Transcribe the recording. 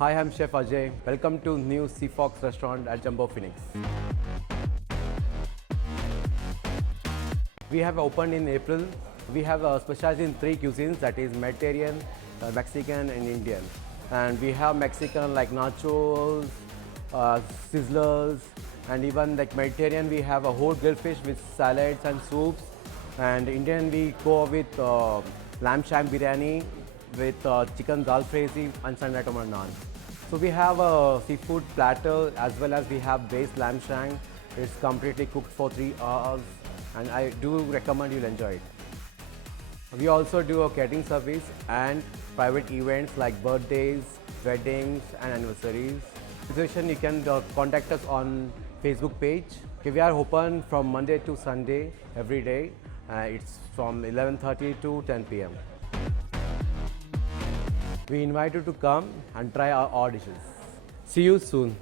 Hi, I'm Chef Ajay. Welcome to new Sea Fox restaurant at Jumbo Phoenix. We have opened in April. We have specialized in three cuisines, that is Mediterranean, Mexican and Indian. And we have Mexican like nachos, sizzlers, and even like Mediterranean we have a whole grilled fish with salads and soups. And Indian we go with lamb shank biryani with chicken dal fry and sunday tomato naan. So we have a seafood platter as well as we have braised lamb shank. It's completely cooked for 3 hours and I do recommend you'll enjoy it. We also do a catering service and private events like birthdays, weddings and anniversaries. Reservation you can contact us on Facebook page. Okay, we are open from Monday to Sunday every day. It's from 11:30 to 10 p.m. We invite you to come and try our dishes. See you soon.